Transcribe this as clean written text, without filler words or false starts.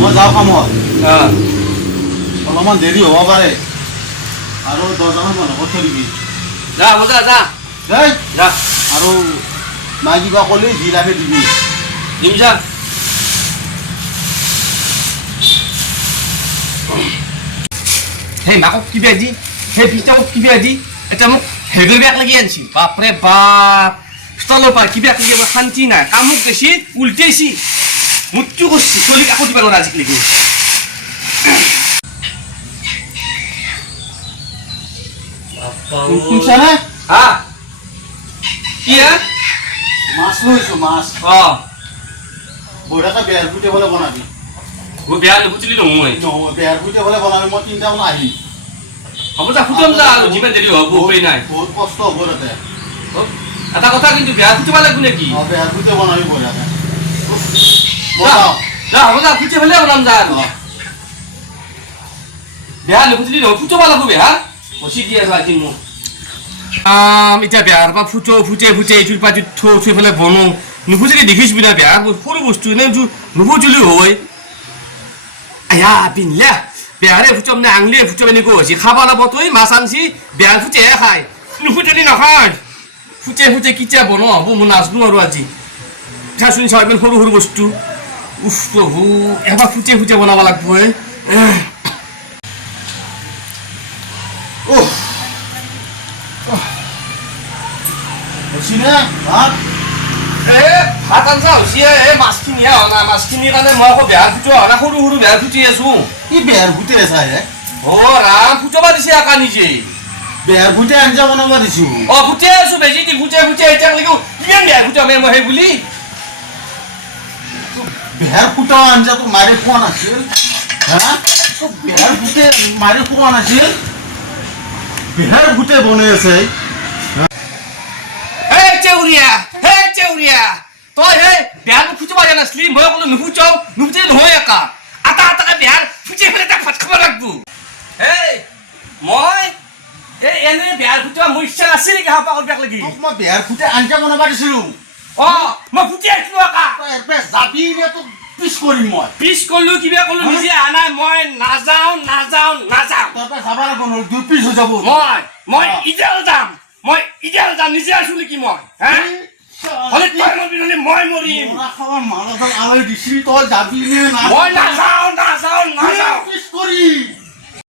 মই যাওঁ কামত অলপমান দেৰি হ'ব পাৰে আৰু 10জনমান মানুহক থৈ দিবি যা হ'ব যা যা দেই যা আৰু মাই কিবা ক'লে যি লাগে দিবি দিম যা সেই মাকক কিবা দি সেই পিতাকক কিবা দি এটা মোক হেগৰ বেগ লাগি আনছি বাপৰে বাপ ষ্টলৰ পৰা কিবা লাগি শান্তি নাই কামক বেছি উল্টাইছি মৃত্যু কৰিছি চলিক আকৌ দিবা নোৱাৰা আজিকালি শুনছানে হা কি হা মাছ লৈছোঁ মাছ বঢ়িয়াকৈ বেহাৰ ফুটে বোলে বনাবি বেয়া নুবুজিলি নহয় নহয় বেহাৰ ফুটে বোলে বনাবি মই 3টামান আহিম হ'ব যা ফুটাম যা আৰু যিমান দেৰি হ'ব উপায় নাই বহুত কষ্ট হ'ব তাতে এটা কথা কিন্তু বেয়া ফুটিব লাগিব নেকি বেহাৰ ফুটে বনাবি বঢ়িয়াকৈ যা হ'ব যা ফুটি ফেলে বনাম যা আৰু বেয়া নুবুজিলি নহয় ফুটাব লাগিব বেয়া বচি দি আছো আজি মোক এতিয়া বেয়াৰ পৰা ফুটে এইটোৰ পৰা থৈ পেলাই বনো নুবুজিলি দেখিছবি না বেয়া সৰু বস্তু এনে নুবুজিলি হয় আয়া পিনলে বেয়াৰে ফুটাম নে আঙলিয়ে ফুটাম এনেকুৱা হৈছে খাব নাপাব তই মাছ আনছি বেয়া ফুটেহে খায় নুফুটলি নহয় ফুটে কেতিয়া বনোৱা হ'ব মই নাজনো আৰু আজি চাচোন চাওঁ ইমান সৰু বস্তু উফ প্ৰভু এবাৰ ফুটে বনাব লাগিব ভাত আনছা হৈছে মাছখিনিহে হোৱা নাই মাছখিনিৰ কাৰণে মই আকৌ বেয়া ফুটোৱা হোৱা নাই সৰু বেয়া ফুটি আছো কি বেহাৰ ফুটে আছা হে ৰাম ফুটাব দিছে একা নিজে বেহাৰ ফুটে আঞ্জা বনাব দিছো ফুটে আছো বেজি দি ফুটে এতিয়ালৈকে কিমান বেয়া ফুটামে মই সেই বুলি বেহাৰ ফুটা আঞ্জাটো মাৰি খোৱা নাছিল হা বেহাৰ ফুটে মাৰি খোৱা নাছিল বেহাৰ ফুটে বনাই আছে চেউৰীয়া তই সেই বেহাৰটো ফুটিব জানাছিলি মই ক'লো নুফুটাও নুফুটিলে নহয় একা আটাকে বেহাৰ ফুটি পেলাই তাক ভাত খাব লাগিব মই এনে বেহাৰ ফুটিব মোৰ ইচ্ছা নাছিল নেকি হাঁহ পাগল বেগ লাগি মই বেহাৰ ফুটে আঞ্জা বনাব দিছিলো মই ফুটি আহিছিলো একা যাবি নে তোক পিছ কৰিম মই পিছ কৰিলো কিবা ক'লো নিজে অহা নাই মই নাযাওঁ তই যাব লাগিব নহ'লে 2 পিছ হৈ যাব মই ইতিয়াও যাম নিজে আছো নেকি মই হ'লে তই মৰিবি নহ'লে মই মৰিম মানুহজন আলহী দিছিলি তই যাবি নে মই নাযাওঁ পিছ কৰি